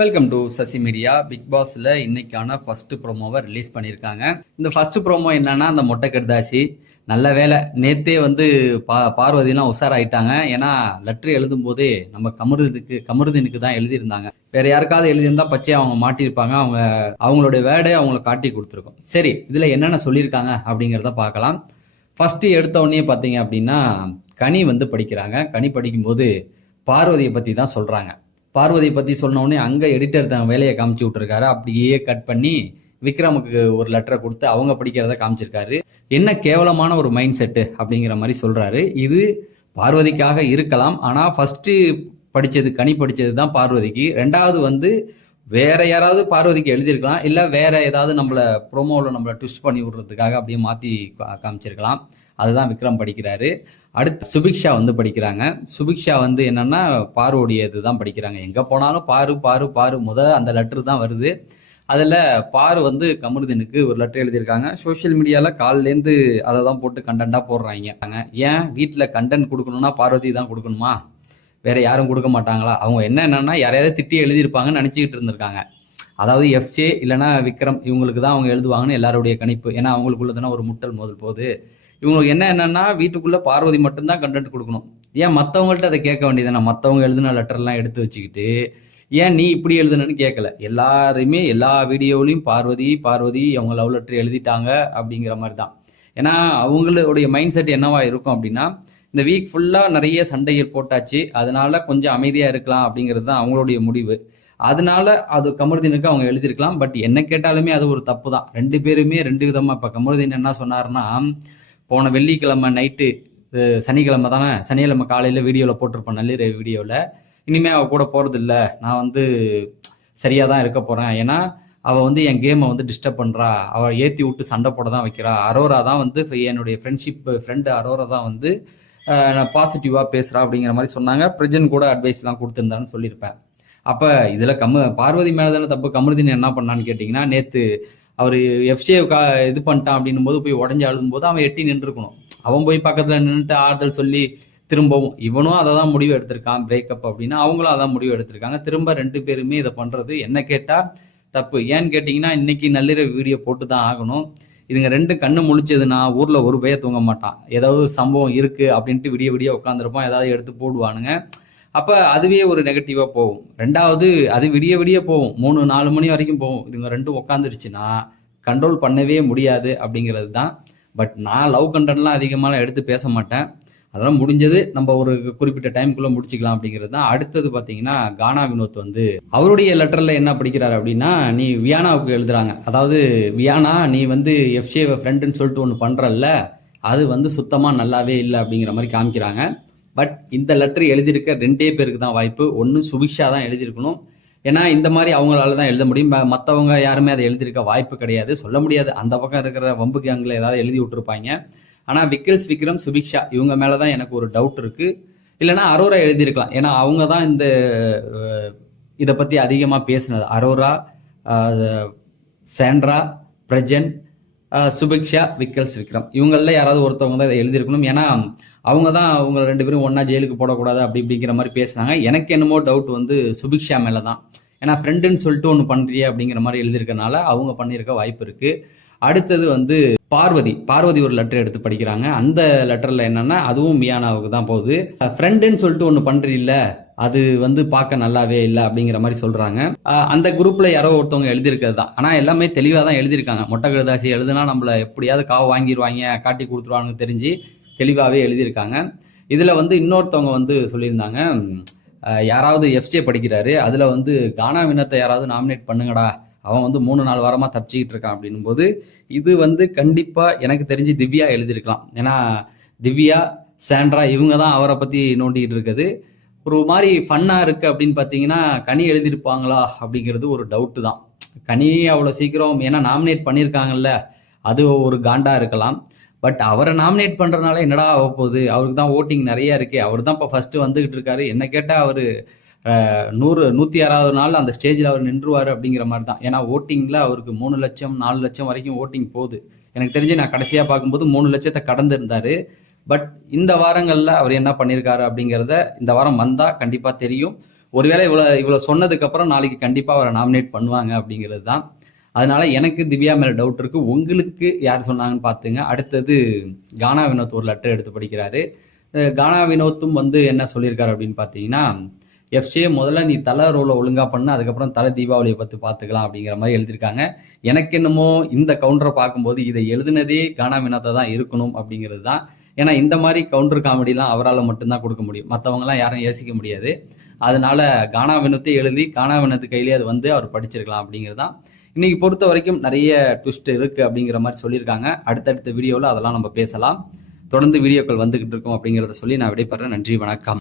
Welcome to Sasi media big பாஸ்ல இன்னைக்கான first ப்ரோமோவை release பண்ணியிருக்காங்க. இந்த ஃபர்ஸ்ட் ப்ரோமோ என்னன்னா அந்த மொட்டை கடுதாசி. நல்ல வேலை நேத்தே வந்து பா பார்வதிலாம் உஷாராயிட்டாங்க. ஏன்னா லெட்ரு எழுதும் போதே நம்ம கமருதுக்கு கமருதினுக்கு தான் எழுதியிருந்தாங்க. வேற யாருக்காவது எழுதியிருந்தா பச்சை அவங்க மாட்டியிருப்பாங்க. அவங்க அவங்களுடைய வேர்டே அவங்களுக்கு காட்டி கொடுத்துருக்கோம். சரி இதுல என்னென்ன சொல்லியிருக்காங்க அப்படிங்கிறத பார்க்கலாம். ஃபர்ஸ்ட் எடுத்த உடனே பார்த்தீங்க அப்படின்னா கனி வந்து படிக்கிறாங்க. கனி படிக்கும்போது பார்வதியை பற்றி தான் சொல்கிறாங்க பார்வதியை பற்றி சொன்ன உடனே அங்கே எடிட்டர் தான் வேலையை காமிச்சு விட்ருக்காரு அப்படியே கட் பண்ணி விக்ரமுக்கு ஒரு லெட்டரை கொடுத்து அவங்க படிக்கிறத காமிச்சிருக்காரு. என்ன கேவலமான ஒரு மைண்ட் செட்டு அப்படிங்கிற மாதிரி சொல்கிறாரு இது பார்வதிக்காக இருக்கலாம். ஆனால் ஃபஸ்ட்டு படித்தது கனி படித்தது தான் பார்வதிக்கு. ரெண்டாவது வந்து வேற யாராவது பார்வதிக்கு எழுதியிருக்கலாம். இல்லை வேற ஏதாவது நம்மளை ப்ரோமோவில் நம்மளை ட்விஸ்ட் பண்ணி விடுறதுக்காக அப்படியே மாற்றி காமிச்சிருக்கலாம். அதுதான் விக்ரம் படிக்கிறாரு. அடுத்து சுபிக்ஷா வந்து படிக்கிறாங்க. சுபிக்ஷா வந்து என்னன்னா பாருடைய இதுதான் படிக்கிறாங்க. எங்கே போனாலும் பாரு பாரு பாரு முத அந்த லெட்ரு தான் வருது. அதில் பாரு வந்து கமருதீனுக்கு ஒரு லெட்டர் எழுதியிருக்காங்க. சோஷியல் மீடியாவில் காலிலேருந்து அதை தான் போட்டு கண்டென்ட்டாக போடுறாங்க. ஏன்? வீட்டில் கண்டென்ட் கொடுக்கணும்னா பார்வதி தான் கொடுக்கணுமா? வேற யாரும் கொடுக்க மாட்டாங்களா? அவங்க என்ன என்னன்னா யாரையாவது திட்டி எழுதியிருப்பாங்கன்னு நினச்சிக்கிட்டு இருந்திருக்காங்க. அதாவது எஃப்ஜே இல்லைன்னா விக்ரம் இவங்களுக்கு தான் அவங்க எழுதுவாங்கன்னு எல்லாருடைய கணிப்பு. ஏன்னா அவங்களுக்குள்ளதான ஒரு முட்டல் மோதல் போகுது. இவங்களுக்கு என்ன என்னன்னா வீட்டுக்குள்ள பார்வதி மட்டும்தான் கண்டென்ட் கொடுக்கணும். ஏன் மற்றவங்கள்ட்ட அதை கேட்க வேண்டியதானே மற்றவங்க எழுதின லெட்டர்லாம் எடுத்து வச்சுக்கிட்டு ஏன் நீ இப்படி எழுதுனன்னு கேட்கல? எல்லாருமே எல்லா வீடியோவிலையும் பார்வதி பார்வதி அவங்க லவ் லெட்டர் எழுதிட்டாங்க அப்படிங்கிற மாதிரி தான் ஏன்னா அவங்களுடைய மைண்ட் செட் என்னவா இருக்கும் அப்படின்னா இந்த வீக் ஃபுல்லாக நிறைய சண்டைகள் போட்டாச்சு. அதனால கொஞ்சம் அமைதியாக இருக்கலாம் அப்படிங்கிறது தான் அவங்களுடைய முடிவு. அதனால அது கமருதீனுக்கு அவங்க எழுதியிருக்கலாம். பட் என்ன கேட்டாலுமே அது ஒரு தப்பு தான் ரெண்டு பேருமே ரெண்டு விதமாக இப்போ கமருதீன் என்ன சொன்னார்னா போன வெள்ளிக்கிழமை நைட்டு சனிக்கிழமை தானே? சனிக்கிழமை காலையில் வீடியோவில் போட்டிருப்பேன் நள்ளிரவு வீடியோவில் இனிமேல் அவள் கூட போகிறது இல்லை நான் வந்து சரியாக தான் இருக்க போகிறேன் ஏன்னா அவள் வந்து என் கேமை வந்து டிஸ்டர்ப் பண்ணுறா அவள் ஏற்றி விட்டு சண்டை போட தான் வைக்கிறா. அரோரா தான் வந்து என்னுடைய ஃப்ரெண்ட்ஷிப் ஃப்ரெண்டு அரோரா தான் வந்து நான் பாசிட்டிவாக பேசுகிறா அப்படிங்கிற மாதிரி சொன்னாங்க. பிரஜன் கூட அட்வைஸ்லாம் கொடுத்துருந்தான்னு சொல்லியிருப்பேன். அப்போ இதில் கம்மு பார்வதி மேலே தானே தப்பு? கமருதீன் என்ன பண்ணான்னு கேட்டிங்கன்னா நேற்று அவர் எஃப்சிஏ கா இது பண்ணிட்டான் அப்படின்னும் போது போய் உடஞ்சி அழுதும் போது அவன் எட்டி நின்றுருக்கணும். அவன் போய் பக்கத்தில் நின்றுட்டு ஆறுதல் சொல்லி திரும்பவும் இவனும் அதை தான் முடிவு எடுத்திருக்கான் பிரேக்கப் அப்படின்னா அவங்களும் அதான் முடிவு எடுத்திருக்காங்க. திரும்ப ரெண்டு பேருமே இதை பண்ணுறது என்ன கேட்டால் தப்பு. ஏன்னு கேட்டிங்கன்னா இன்னைக்கு நள்ளிரவு வீடியோ போட்டு தான் ஆகணும். இதுங்க ரெண்டு கண்ணு முழிச்சதுன்னா ஊரில் ஒரு பைய தூங்க மாட்டான். ஏதாவது சம்பவம் இருக்குது அப்படின்ட்டு விடிய விடிய உட்காந்துருப்பான் ஏதாவது எடுத்து போடுவானுங்க. அப்போ அதுவே ஒரு நெகட்டிவாக போகும். ரெண்டாவது அது விடிய விடிய போகும். மூணு நாலு மணி வரைக்கும் போகும். இதுங்க ரெண்டும் உட்காந்துருச்சுன்னா கண்ட்ரோல் பண்ணவே முடியாது அப்படிங்கிறது தான். பட் நான் லவ் கண்டென்ட்லாம் அதிகமாக எடுத்து பேச மாட்டேன். அதெல்லாம் முடிஞ்சது நம்ம ஒரு குறிப்பிட்ட டைமுக்குள்ளே முடிச்சுக்கலாம் அப்படிங்கிறது தான். அடுத்தது பார்த்தீங்கன்னா கானா வினோத் வந்து அவருடைய லெட்டரில் என்ன படிக்கிறாரு அப்படின்னா நீ வியானாவுக்கு எழுதுறாங்க. அதாவது வியானா நீ வந்து எஃப்ஜே ஃப்ரெண்டுன்னு சொல்லிட்டு ஒன்று பண்ணுறல்ல அது வந்து சுத்தமாக நல்லாவே இல்லை அப்படிங்கிற மாதிரி காமிக்கிறாங்க. பட் இந்த லெட்டர் எழுதியிருக்க ரெண்டே பேருக்கு தான் வாய்ப்பு. ஒன்று சுபிக்ஷா தான் எழுதியிருக்கணும். ஏன்னா இந்த மாதிரி அவங்களால தான் எழுத முடியும். மற்றவங்க யாருமே அதை எழுதியிருக்க வாய்ப்பு கிடையாது. சொல்ல முடியாது. அந்த பக்கம் இருக்கிற வம்பு கேங்கில் ஏதாவது எழுதி விட்டுருப்பாங்க. ஆனால் விக்கில்ஸ் விக்ரம் சுபிக்ஷா இவங்க மேலே தான் எனக்கு ஒரு டவுட் இருக்குது இல்லைன்னா அரோரா எழுதியிருக்கலாம். ஏன்னா அவங்க தான் இந்த இதை பற்றி அதிகமாக பேசினது. அரோரா சாண்ட்ரா பிரஜன் சுபிக்ஷா விக்கல்ஸ் விக்ரம் இவங்களில் யாராவது ஒருத்தவங்க தான் இதை எழுதியிருக்கணும். ஏன்னா அவங்க தான் அவங்க ரெண்டு பேரும் ஒன்றா ஜெயிலுக்கு போடக்கூடாது அப்படி இப்படிங்கிற மாதிரி பேசுனாங்க எனக்கு என்னமோ டவுட் வந்து சுபிக்ஷா மேலே தான். ஏன்னா ஃப்ரெண்டுன்னு சொல்லிட்டு ஒன்று பண்ணுறியே அப்படிங்கிற மாதிரி எழுதியிருக்கனால அவங்க பண்ணியிருக்க வாய்ப்பு இருக்குது அடுத்தது வந்து பார்வதி. பார்வதி ஒரு லெட்டர் எடுத்து படிக்கிறாங்க. அந்த லெட்டரில் என்னென்னா அதுவும் மியானாவுக்கு தான் போகுது. ஃப்ரெண்டுன்னு சொல்லிட்டு ஒன்று பண்ணுறீல்ல அது வந்து பார்க்க நல்லாவே இல்லை அப்படிங்கிற மாதிரி சொல்கிறாங்க அந்த குரூப்பில் யாரோ ஒருத்தவங்க எழுதியிருக்கிறது தான் ஆனால் எல்லாமே தெளிவாக தான் எழுதியிருக்காங்க. மொட்டை கழுதாசி எழுதுனா நம்மளை எப்படியாவது காவு வாங்கிடுவாங்க காட்டி கொடுத்துருவாங்க தெரிஞ்சு தெளிவாகவே எழுதியிருக்காங்க. இதில் வந்து இன்னொருத்தவங்க வந்து சொல்லியிருந்தாங்க யாராவது எஃப்ஜே படிக்கிறாரு அதில் வந்து கானா வினத்தை யாராவது நாமினேட் பண்ணுங்கடா. அவன் வந்து மூணு நாலு வாரமாக தப்பிச்சிக்கிட்டு இருக்கான் அப்படின்னும் போது இது வந்து கண்டிப்பாக எனக்கு தெரிஞ்சு திவ்யா எழுதியிருக்கலாம். ஏன்னா திவ்யா சாண்ட்ரா இவங்க தான் அவரை பற்றி நோண்டிக்கிட்டு இருக்குது. ஒரு மாதிரி ஃபன்னாக இருக்குது அப்படின்னு பார்த்தீங்கன்னா கனி எழுதியிருப்பாங்களா அப்படிங்கிறது ஒரு டவுட்டு தான். கனி அவ்வளோ சீக்கிரம் ஏன்னா நாமினேட் பண்ணியிருக்காங்கல்ல அது ஒரு காண்டாக இருக்கலாம். பட் அவரை நாமினேட் பண்ணுறதுனால என்னடா ஆக போகுது? அவருக்கு தான் ஓட்டிங் நிறைய இருக்குது அவர் தான் இப்போ ஃபஸ்ட்டு வந்துக்கிட்டு இருக்காரு. என்ன கேட்டால் அவர் நூறு நூற்றி ஆறாவது நாள் அந்த ஸ்டேஜில் அவர் நின்றுவார் அப்படிங்கிற மாதிரி தான். ஏன்னா ஓட்டிங்கில் அவருக்கு மூணு லட்சம் நாலு லட்சம் வரைக்கும் ஓட்டிங் போகுது. எனக்கு தெரிஞ்சு நான் கடைசியாக பார்க்கும்போது மூணு லட்சத்தை கடந்துருந்தார். பட் இந்த வாரங்களில் அவர் என்ன பண்ணியிருக்காரு அப்படிங்கிறத இந்த வாரம் வந்தால் கண்டிப்பாக தெரியும். ஒருவேளை இவ்வளோ இவ்வளோ சொன்னதுக்கப்புறம் நாளைக்கு கண்டிப்பாக அவரை நாமினேட் பண்ணுவாங்க அப்படிங்கிறது தான். அதனால எனக்கு திவ்யா மேலே டவுட் இருக்கு. உங்களுக்கு யார் சொன்னாங்கன்னு பார்த்துங்க அடுத்தது கானா வினோத் ஒரு லெட்டர் எடுத்து படிக்கிறாரு. கானா வினோத்தும் வந்து என்ன சொல்லியிருக்காரு அப்படின்னு பார்த்தீங்கன்னா எஃப்ஜே முதல்ல நீ தலை ரோலை ஒழுங்காக பண்ண அதுக்கப்புறம் தலை தீபாவளியை பற்றி பார்த்துக்கலாம் அப்படிங்கிற மாதிரி எழுதியிருக்காங்க. எனக்கு என்னமோ இந்த கவுண்டரை பார்க்கும்போது இதை எழுதுனதே கானா வினோத்தை தான் இருக்கணும் அப்படிங்கிறது தான். ஏன்னா இந்த மாதிரி கவுண்டர் காமெடிலாம் அவரால் மட்டும்தான் கொடுக்க முடியும். மற்றவங்கலாம் யாரும் யோசிக்க முடியாது. அதனால கானா வினத்தை எழுதி கானா வினத்து கையிலே அது வந்து அவர் படிச்சிருக்கலாம் அப்படிங்கிறது தான். இன்னைக்கு பொறுத்த வரைக்கும் நிறைய ட்விஸ்ட் இருக்குது அப்படிங்கிற மாதிரி சொல்லியிருக்காங்க. அடுத்தடுத்த வீடியோவில் அதெல்லாம் நம்ம பேசலாம். தொடர்ந்து வீடியோக்கள் வந்துகிட்டு இருக்கோம் அப்படிங்கிறத சொல்லி நான் விடைபெறேன் நன்றி வணக்கம்.